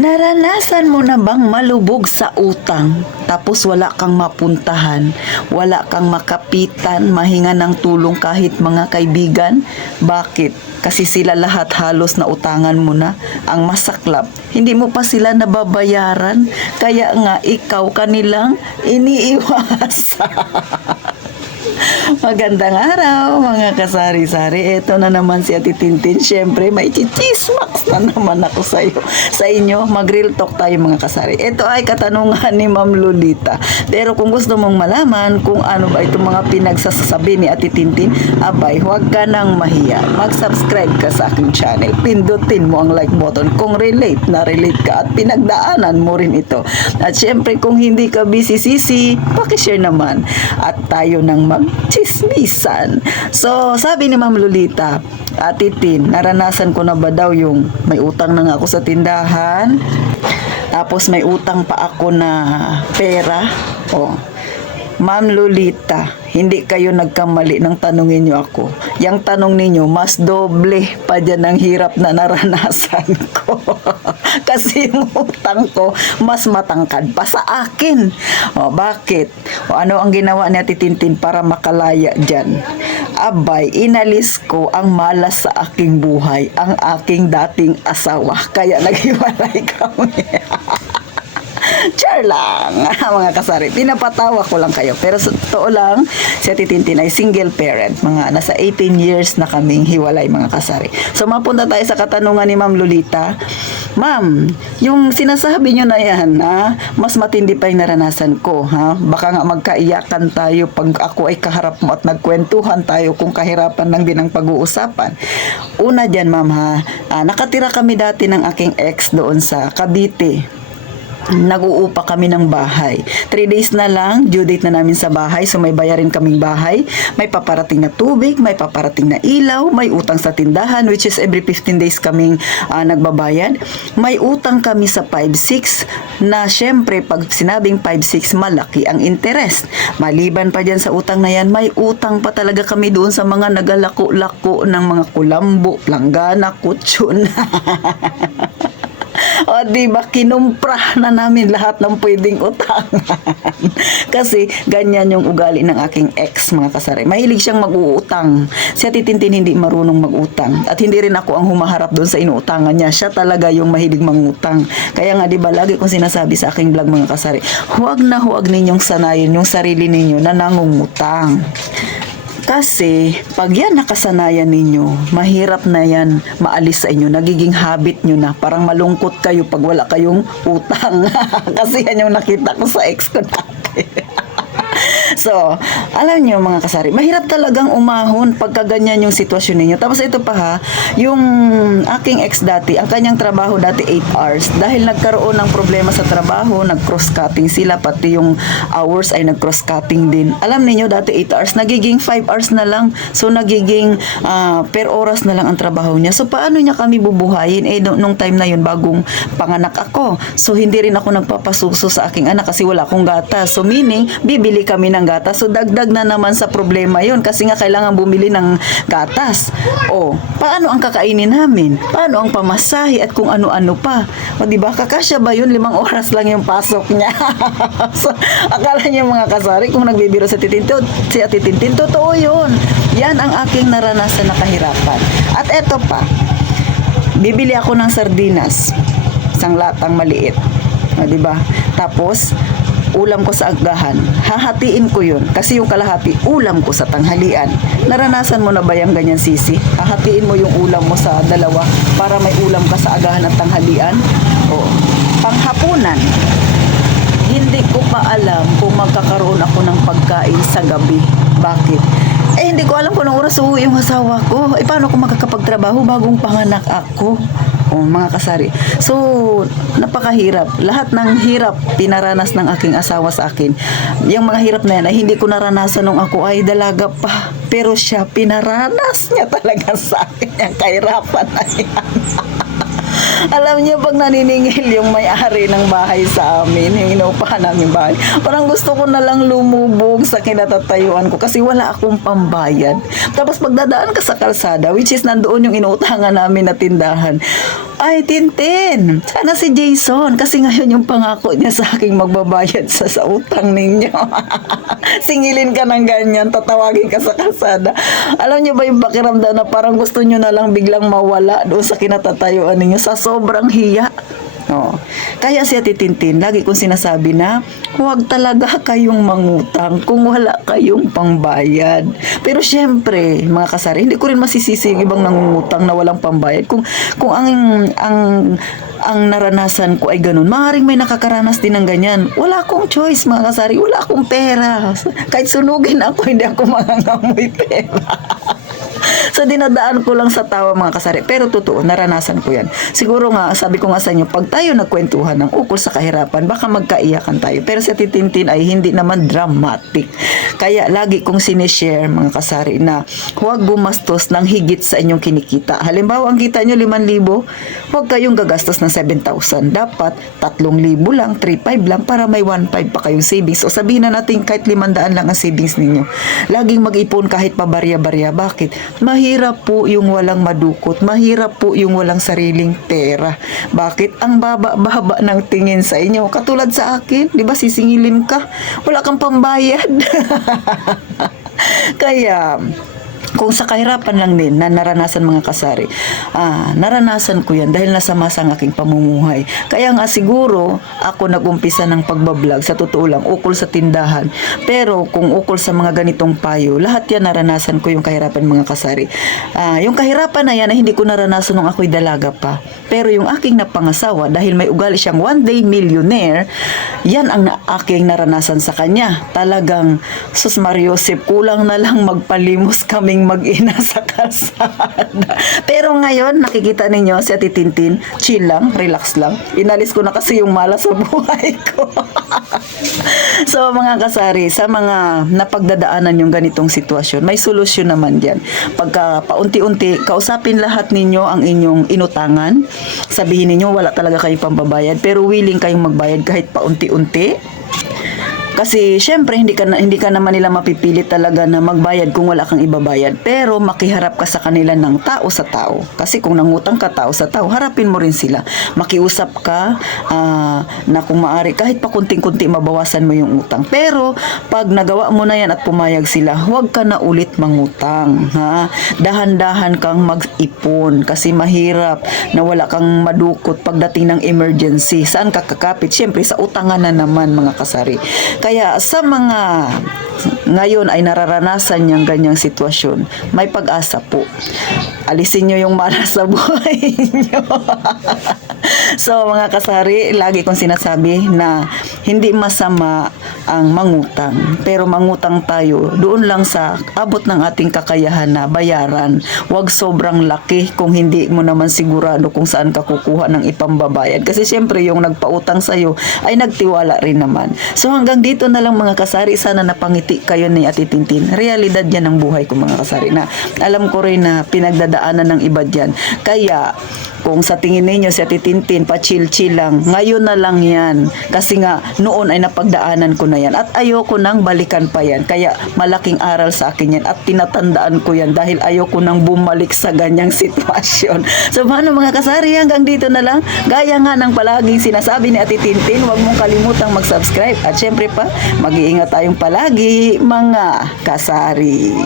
Naranasan mo na bang malubog sa utang, tapos wala kang mapuntahan, wala kang makapitan, mahinga ng tulong kahit mga kaibigan? Bakit? Kasi sila lahat halos na utangan mo na. Ang masaklap, hindi mo pa sila nababayaran, kaya nga ikaw kanilang iniiwas. Magandang araw mga kasari-sari. Ito na naman si Ate Tintin. Siyempre may chichismax na naman ako sa inyo. Mag-real talk tayo mga kasari. Ito ay katanungan ni Ma'am Lolita. Pero kung gusto mong malaman kung ano ba itong mga pinagsasabi ni Ate Tintin, abay huwag ka nang mahiya. Mag-subscribe ka sa aking channel. Pindutin mo ang like button kung relate ka at pinagdaanan mo rin ito. At siyempre kung hindi ka busy-sisi, pakishare naman. At tayo nang magchismisan. So, sabi ni Ma'am Lolita, Ate Tin, naranasan ko na ba daw yung may utang na nga ako sa tindahan, tapos may utang pa ako na pera? Oh, Ma'am Lolita, hindi kayo nagkamali nang tanungin niyo ako. Yang tanong ninyo, mas doble pa dyan ang hirap na naranasan ko. Kasi yung utang ko, mas matangkad pa sa akin. O, bakit? O, ano ang ginawa ni Ate Tintin para makalaya dyan? Abay, inalis ko ang malas sa aking buhay, ang aking dating asawa. Kaya naghiwalay kami. Char lang, mga kasari. Pinapatawa ko lang kayo. Pero sa totoo lang, si Ate Tintin ay single parent. Mga nasa 18 years na kaming hiwalay, mga kasari. So, mapunta tayo sa katanungan ni Ma'am Lolita. Ma'am, yung sinasabi nyo na yan, ha? Mas matindi pa yung naranasan ko, ha? Baka nga magkaiyakan tayo pag ako ay kaharap mo at nagkwentuhan tayo kung kahirapan lang din ang pag-uusapan. Una dyan, ma'am, ha? Nakatira kami dati ng aking ex doon sa Cavite. Nag-uupa kami ng bahay. 3 days na lang, due date na namin sa bahay. So may bayarin kaming bahay. May paparating na tubig, may paparating na ilaw, may utang sa tindahan, which is every 15 days kaming nagbabayad. May utang kami sa 5-6 na syempre pag sinabing 5-6 malaki ang interest. Maliban pa dyan sa utang na yan, may utang pa talaga kami doon sa mga nagalako-lako ng mga kulambo, planggana, kutsyon. O diba, kinumpra na namin lahat ng pwedeng utangan. Kasi ganyan yung ugali ng aking ex, mga kasari. Mahilig siyang mag-uutang. Si Ate Tintin hindi marunong mag-utang. At hindi rin ako ang humaharap doon sa inuutangan niya. Siya talaga yung mahilig mangutang. Kaya nga diba, lagi kong sinasabi sa aking vlog, mga kasari, huwag na huwag ninyong sanayin yung sarili ninyo na nangungutang. Kasi, pag yan nakasanayan ninyo, mahirap na yan maalis sa inyo. Nagiging habit nyo na. Parang malungkot kayo pag wala kayong utang. Kasi yan yung nakita ko sa ex ko dati. So, alam nyo mga kasari, mahirap talagang umahon pagka ganyan yung sitwasyon ninyo. Tapos ito pa ha, yung aking ex dati, ang kanyang trabaho dati 8 hours. Dahil nagkaroon ng problema sa trabaho, nag-cross-cutting sila, pati yung hours ay nag-cross-cutting din. Alam niyo dati 8 hours, nagiging 5 hours na lang. So, nagiging per oras na lang ang trabaho niya. So, paano niya kami bubuhayin? Nung time na yun, bagong panganak ako. So, hindi rin ako nagpapasuso sa aking anak kasi wala akong gatas. So, meaning, bibili kami ng gatas. So, dagdag na naman sa problema yun kasi nga kailangan bumili ng gatas. O, paano ang kakainin namin? Paano ang pamasahe at kung ano-ano pa? O, diba? Kakasya ba yun? 5 oras lang yung pasok niya. So, akala niyo mga kasari kung nagbibiro sa titinto, si Ate Tintin, totoo yun. Yan ang aking naranasan na kahirapan. At eto pa, bibili ako ng sardinas. Isang latang maliit. O, diba? Tapos, ulam ko sa agahan, hahatiin ko yun kasi yung kalahati ulam ko sa tanghalian. Naranasan mo na ba yung ganyan, sisi? Hahatiin mo yung ulam mo sa dalawa para may ulam ka sa agahan at tanghalian. O, panghapunan, hindi ko pa alam kung magkakaroon ako ng pagkain sa gabi. Bakit? Hindi ko alam kung anong oras uuwi yung asawa ko. Paano ko magkakapagtrabaho bagong panganak ako? O, mga kasari. So, napakahirap. Lahat ng hirap pinaranas ng aking asawa sa akin. Yung mga hirap na yan ay hindi ko naranasan nung ako ay dalaga pa. Pero siya, pinaranas niya talaga sa akin yung kahirapan na yan. Alam niyo, pag naniningil yung may-ari ng bahay sa amin, yung inuupahan namin bahay, parang gusto ko na lang lumubog sa kinatatayuan ko kasi wala akong pambayad. Tapos pagdadaan ka sa kalsada, which is nandoon yung inuutangan namin na tindahan, ay, Tintin, sana si Jason, kasi ngayon yung pangako niya sa aking magbabayad sa utang ninyo. Singilin ka ng ganyan, tatawagin ka sa kalsada. Alam niyo ba yung pakiramdam na parang gusto niyo na lang biglang mawala doon sa kinatatayuan ninyo sa sobrang hiya? Oh. Kaya si Ate Tintin, lagi kong sinasabi na huwag talaga kayong mangutang kung wala kayong pangbayad. Pero syempre, mga kasari, hindi ko rin masisisi yung ibang nangungutang na walang pambayad. Kung ang naranasan ko ay ganun, maaaring may nakakaranas din ng ganyan. Wala akong choice, mga kasari, wala akong pera. Kahit sunugin ako, hindi ako mangangamoy pera. So, dinadaan ko lang sa tawa, mga kasari. Pero totoo, naranasan ko yan. Siguro nga, sabi ko nga sa inyo, pag tayo nagkwentuhan ng ukol sa kahirapan, baka magkaiyakan tayo. Pero sa Titintin ay hindi naman dramatic. Kaya lagi kong sinishare, mga kasari, na huwag gumastos ng higit sa inyong kinikita. Halimbawa, ang kita nyo 5,000, huwag kayong gagastos ng 7,000. Dapat 3,000 lang, 3,500 lang para may 1,500 pa kayong savings. O sabihin na natin kahit 500 lang ang savings ninyo. Laging mag-ipon kahit pa barya-barya. Bakit? Mahirap po yung walang madukot. Mahirap po yung walang sariling pera. Bakit? Ang baba-baba ng tingin sa inyo. Katulad sa akin, di ba sisingilin ka? Wala kang pambayad. Kaya, kung sa kahirapan lang din na naranasan, mga kasari, naranasan ko yan dahil nasa masang aking pamumuhay. Kaya nga siguro ako nag-umpisa ng pagbablog, sa totoo lang, ukol sa tindahan. Pero kung ukol sa mga ganitong payo, lahat yan naranasan ko yung kahirapan, mga kasari. Yung kahirapan na yan ay hindi ko naranasan nung ako'y dalaga pa. Pero yung aking napangasawa, dahil may ugali siyang one day millionaire, yan ang aking naranasan sa kanya. Talagang, sus Mariosep, kulang na lang magpalimos kaming mag-ina sa kalsada. Pero ngayon, nakikita ninyo si Ate Tintin, chill lang, relax lang. Inalis ko na kasi yung malas sa buhay ko. So, mga kasari, sa mga napagdadaanan yung ganitong sitwasyon, may solusyon naman dyan. Pagka paunti-unti, kausapin lahat ninyo ang inyong inutangan. Sabihin ninyo, wala talaga kayong pambabayad, pero willing kayong magbayad kahit paunti-unti. Kasi syempre hindi ka naman nila mapipilit talaga na magbayad kung wala kang ibabayad, pero makiharap ka sa kanila ng tao sa tao. Kasi kung nangutang ka tao sa tao, harapin mo rin sila. Makiusap ka na kung maaari kahit pa kunting-kunti mabawasan mo yung utang. Pero pag nagawa mo na yan at pumayag sila, huwag ka na ulit mangutang, ha? Dahan-dahan kang mag-ipon kasi mahirap na wala kang madukot pagdating ng emergency. Saan ka kakapit? Syempre sa utangan na naman, mga kasari. Kaya sa mga ngayon ay nararanasan niyang ganyang sitwasyon, may pag-asa po. Alisin niyo yung malas sa buhay niyo. So, mga kasari, lagi kong sinasabi na hindi masama ang mangutang. Pero mangutang tayo doon lang sa abot ng ating kakayahan na bayaran. Huwag sobrang laki kung hindi mo naman sigurado kung saan ka kukuha ng ipambabayad. Kasi syempre yung nagpautang sa'yo ay nagtiwala rin naman. So hanggang dito na lang, mga kasari, sana napangiti kayo ni Ate Tintin. Realidad yan ang buhay ko, mga kasari, na alam ko rin na pinagdadaanan ng iba dyan. Kaya kung sa tingin ninyo si Ate Tintin pa-chill-chill lang, ngayon na lang yan. Kasi nga noon ay napagdaanan ko na yan at ayoko nang balikan pa yan. Kaya malaking aral sa akin yan at tinatandaan ko yan dahil ayoko nang bumalik sa ganyang sitwasyon. So paano, mga kasari, hanggang dito na lang. Gaya nga ng palaging sinasabi ni Ate Tintin, huwag mong kalimutang mag-subscribe at syempre pa, mag-iingat tayong palagi, mga kasari.